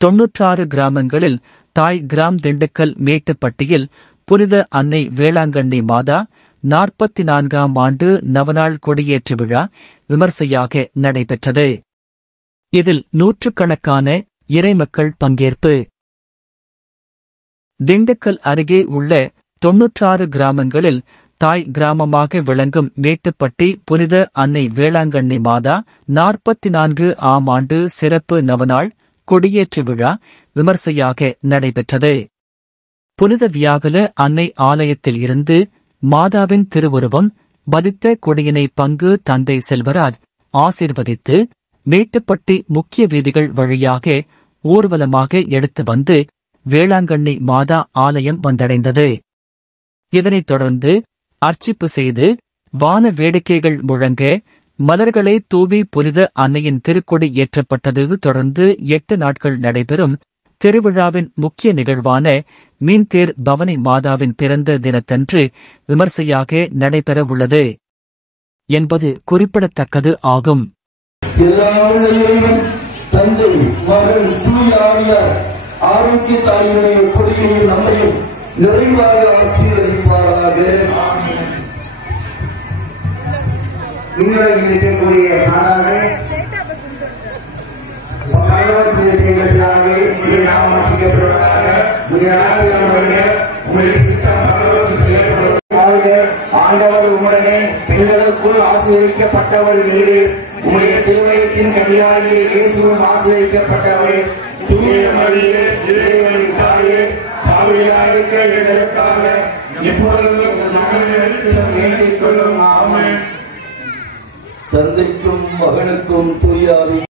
96 கிராமங்களில் தாய் கிராம் திண்டுக்கல் மேட்டுப்பட்டியில் புனித அன்னை வேளாங்கண்ணி மாதா 44ஆம் ஆண்டு நவநாள் கொடியேற்று விழா விமர்சையாக நடைபெற்றது. இதில் நூற்றுக்கணக்கான இறைமக்கள் பங்கேற்பு. திண்டுக்கல் அருகே உள்ள 96 கிராமங்களில் தாய் கிராமமாக விளங்கும் மேட்டுப்பட்டி புனித அன்னை வேளாங்கண்ணி மாதா 44ஆம் ஆண்டு சிறப்பு நவநாள் கொடியேற்று விழா விமர்சையாக நடைபெற்றது. புனித வியாகுல அன்னை ஆலயத்தில் இருந்து மாதாவின் திருவுருவம் பதித்த கொடியினை பங்கு தந்தை செல்வராஜ் ஆசீர்வதித்து மேட்டுப்பட்டி முக்கிய வீதிகள் வழியாக ஊர்வலமாக எடுத்து வந்து வேளாங்கண்ணி மாதா ஆலயம் வந்தடைந்தது. இதனைத் தொடர்ந்து அர்ச்சிப்பு செய்து வான வேடிக்கைகள் முழங்க மலர்களை தூவி புனித அன்னையின் திருக்கொடி ஏற்றப்பட்டது. தொடர்ந்து 8 நாட்கள் நடைபெறும் திருவிழாவின் முக்கிய நிகழ்வான மீன்தேர் பவனி மாதாவின் பிறந்த தினத்தன்று விமர்சையாக நடைபெறவுள்ளது என்பது குறிப்பிடத்தக்கது ஆகும். தந்தை மகள் ஆரோக்கிய தாயுடைய கொடியையும் நம்மையும் நிறைவாக ஆசீர்வதிப்பாராக. இருக்கக்கூடிய நாடாக ஆண்டவர் உடனே பெண்களுக்குள் ஆசீர்வதிக்கப்பட்டவர் வீடு. உங்களுடைய திருவயத்தின் கன்னியாகிய இயேசுவும் ஆசீர்வதிக்கப்பட்டவர். தூய மரியே இறைவனின் தாயே பாவிகளாயிருக்க எங்களுக்காக எப்பொழுதும் மகளிரிடத்தில் வேண்டிக் கொள்ளும். ஆமென். தந்தைக்கும் மகனுக்கும் தூய ஆவிக்கும்